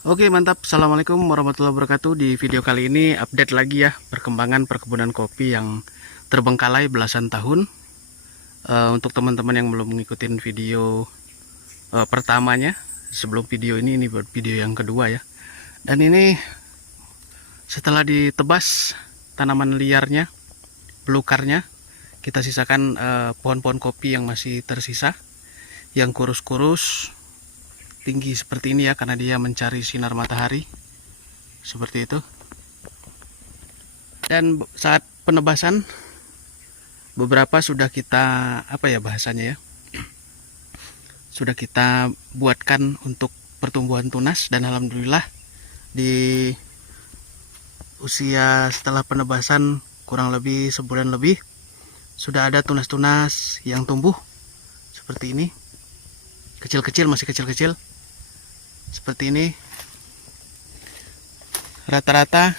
Oke, mantap. Assalamualaikum warahmatullahi wabarakatuh. Di video kali ini update lagi ya perkembangan perkebunan kopi yang terbengkalai belasan tahun. Untuk teman-teman yang belum mengikuti video pertamanya, sebelum video ini buat video yang kedua ya. Dan ini setelah ditebas tanaman liarnya, belukarnya, kita sisakan pohon-pohon kopi yang masih tersisa, yang kurus-kurus, tinggi seperti ini ya, karena dia mencari sinar matahari seperti itu. Dan saat penebasan beberapa sudah kita bahasanya ya, sudah kita buatkan untuk pertumbuhan tunas. Dan alhamdulillah di usia setelah penebasan kurang lebih sebulan lebih sudah ada tunas-tunas yang tumbuh seperti ini, kecil-kecil, masih kecil-kecil seperti ini. Rata-rata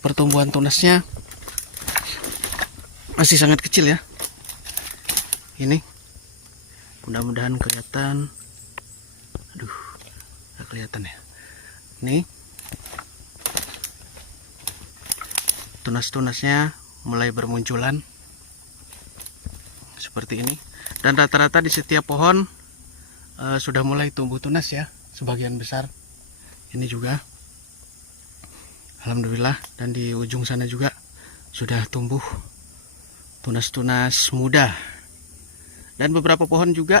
pertumbuhan tunasnya masih sangat kecil ya. Ini mudah-mudahan kelihatan. Aduh, nggak kelihatan ya. Ini tunas-tunasnya mulai bermunculan seperti ini. Dan rata-rata di setiap pohon sudah mulai tumbuh tunas ya, sebagian besar. Ini juga alhamdulillah. Dan di ujung sana juga sudah tumbuh tunas-tunas muda. Dan beberapa pohon juga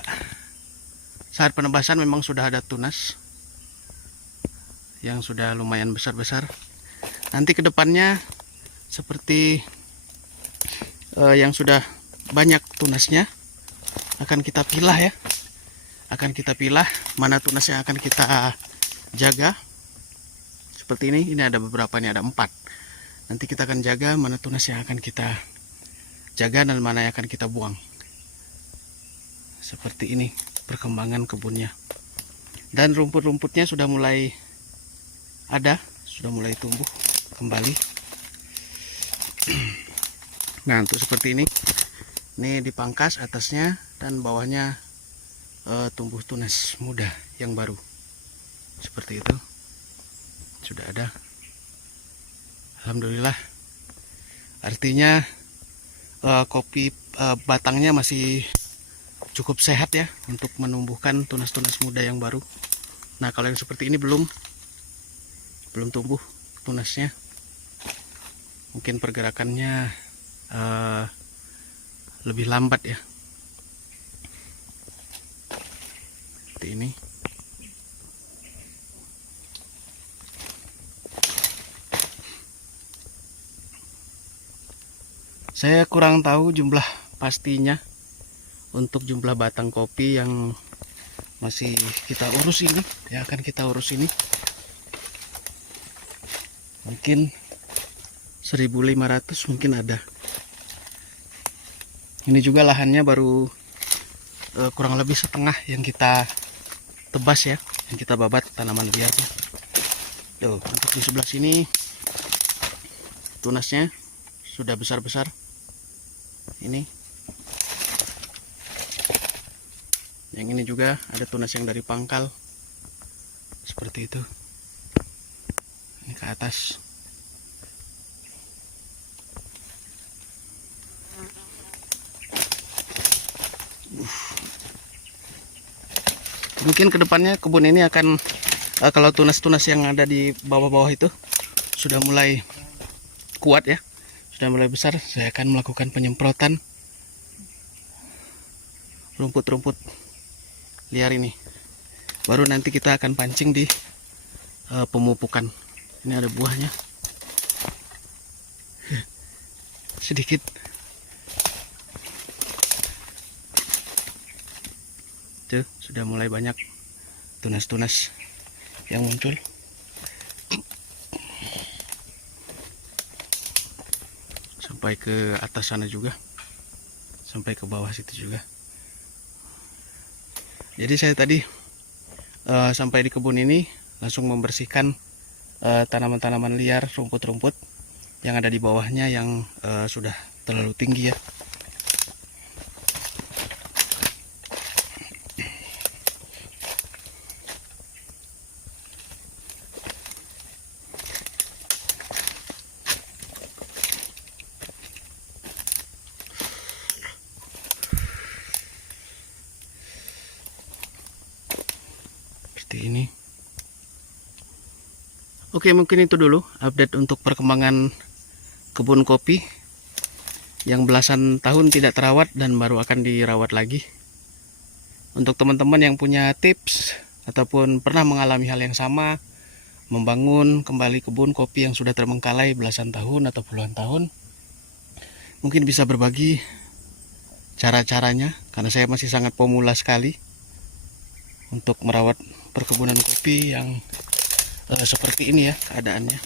saat penebasan memang sudah ada tunas yang sudah lumayan besar-besar. Nanti kedepannya seperti yang sudah banyak tunasnya akan kita pilah ya. Akan kita pilah mana tunas yang akan kita jaga. Seperti ini ada beberapa, ini ada 4. Nanti kita akan jaga mana tunas yang akan kita jaga dan mana yang akan kita buang. Seperti ini perkembangan kebunnya. Dan rumput-rumputnya sudah mulai ada, sudah mulai tumbuh kembali. Nah, untuk seperti ini dipangkas atasnya dan bawahnya tumbuh tunas muda yang baru seperti itu. Sudah ada, alhamdulillah. Artinya kopi batangnya masih cukup sehat ya untuk menumbuhkan tunas-tunas muda yang baru. Nah, kalau yang seperti ini belum tumbuh tunasnya, mungkin pergerakannya lebih lambat ya. Seperti ini. Saya kurang tahu jumlah pastinya untuk jumlah batang kopi yang masih kita urus ini, ya akan kita urus ini. Mungkin 1.500 mungkin ada. Ini juga lahannya baru kurang lebih setengah yang kita tebas ya, yang kita babat tanaman liarnya. Tuh, untuk di sebelah sini tunasnya sudah besar-besar. Ini. Yang ini juga ada tunas yang dari pangkal. Seperti itu. Ini ke atas. Mungkin kedepannya kebun ini akan kalau tunas-tunas yang ada di bawah-bawah itu sudah mulai kuat ya, sudah mulai besar, saya akan melakukan penyemprotan rumput-rumput liar ini. Baru nanti kita akan pancing di pemupukan. Ini ada buahnya sedikit. Tuh, sudah mulai banyak tunas-tunas yang muncul. Sampai ke atas sana juga, sampai ke bawah situ juga. Jadi saya tadi sampai di kebun ini langsung membersihkan tanaman-tanaman liar, rumput-rumput yang ada di bawahnya yang sudah terlalu tinggi ya. seperti ini. Oke, mungkin itu dulu update untuk perkembangan kebun kopi yang belasan tahun tidak terawat dan baru akan dirawat lagi. Untuk teman-teman yang punya tips ataupun pernah mengalami hal yang sama, membangun kembali kebun kopi yang sudah terbengkalai belasan tahun atau puluhan tahun, mungkin bisa berbagi cara-caranya, karena saya masih sangat pemula sekali untuk merawat perkebunan kopi yang seperti ini ya keadaannya.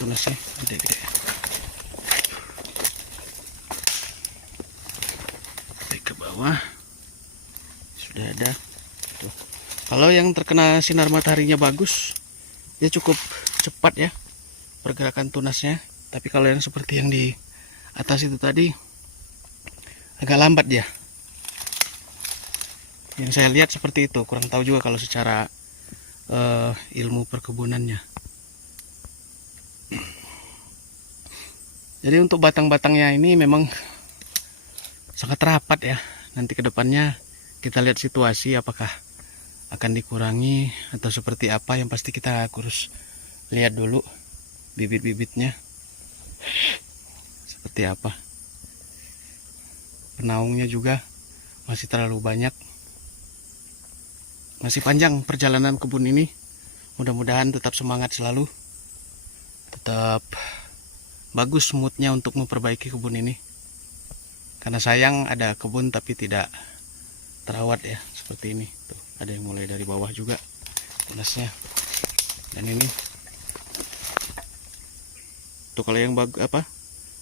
Tunasnya gede-gede. Ke bawah sudah ada tuh. Kalau yang terkena sinar mataharinya bagus, dia cukup cepat ya pergerakan tunasnya. Tapi kalau yang seperti yang di atas itu tadi, agak lambat dia. Yang saya lihat seperti itu. Kurang tahu juga kalau secara ilmu perkebunannya. Jadi untuk batang-batangnya ini memang sangat rapat ya. Nanti kedepannya kita lihat situasi apakah akan dikurangi atau seperti apa. Yang pasti kita harus lihat dulu bibit-bibitnya seperti apa. Penaungnya juga masih terlalu banyak. Masih panjang perjalanan kebun ini. Mudah-mudahan tetap semangat selalu. Tetap bagus moodnya untuk memperbaiki kebun ini. Karena sayang ada kebun tapi tidak terawat ya, seperti ini. Tuh, ada yang mulai dari bawah juga tunasnya. Dan ini tuh kalau yang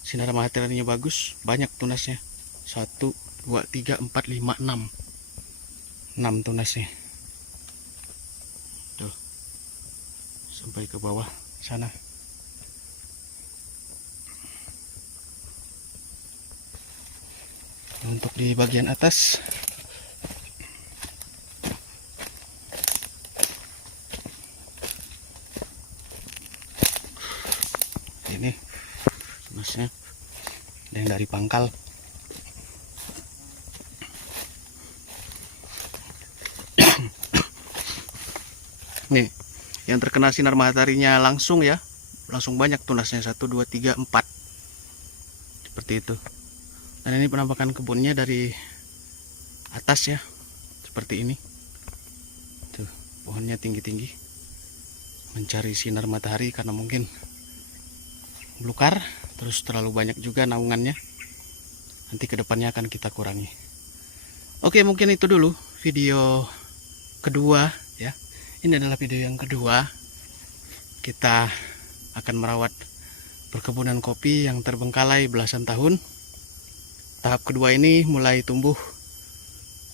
sinar mataharinya bagus, banyak tunasnya. 1, 2, 3, 4, 5, 6. 6 tunasnya. Tuh. Sampai ke bawah sana. Untuk di bagian atas ini tunasnya ada yang dari pangkal. Nih, yang terkena sinar mataharinya langsung ya, langsung banyak tunasnya. 1, 2, 3, 4 seperti itu. Dan ini penampakan kebunnya dari atas ya, seperti ini. Tuh, pohonnya tinggi-tinggi, mencari sinar matahari karena mungkin belukar, terus terlalu banyak juga naungannya. Nanti kedepannya akan kita kurangi. Oke, mungkin itu dulu video kedua ya. Ini adalah video yang kedua. Kita akan merawat perkebunan kopi yang terbengkalai belasan tahun. Tahap kedua ini mulai tumbuh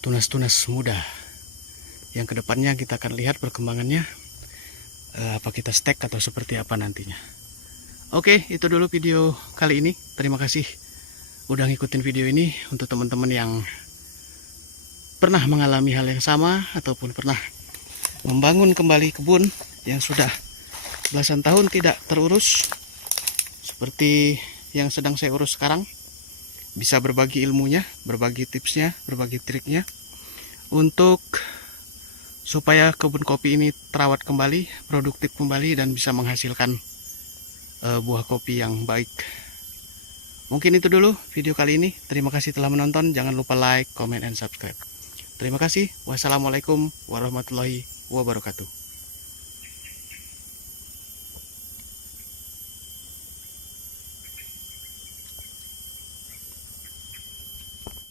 tunas-tunas muda. Yang kedepannya kita akan lihat perkembangannya. Apa kita stek atau seperti apa nantinya. Oke, itu dulu video kali ini. Terima kasih udah ngikutin video ini. Untuk teman-teman yang pernah mengalami hal yang sama ataupun pernah membangun kembali kebun yang sudah belasan tahun tidak terurus seperti yang sedang saya urus sekarang, bisa berbagi ilmunya, berbagi tipsnya, berbagi triknya untuk supaya kebun kopi ini terawat kembali, produktif kembali, dan bisa menghasilkan buah kopi yang baik. Mungkin itu dulu video kali ini. Terima kasih telah menonton. Jangan lupa like, comment, and subscribe. Terima kasih. Wassalamualaikum warahmatullahi wabarakatuh.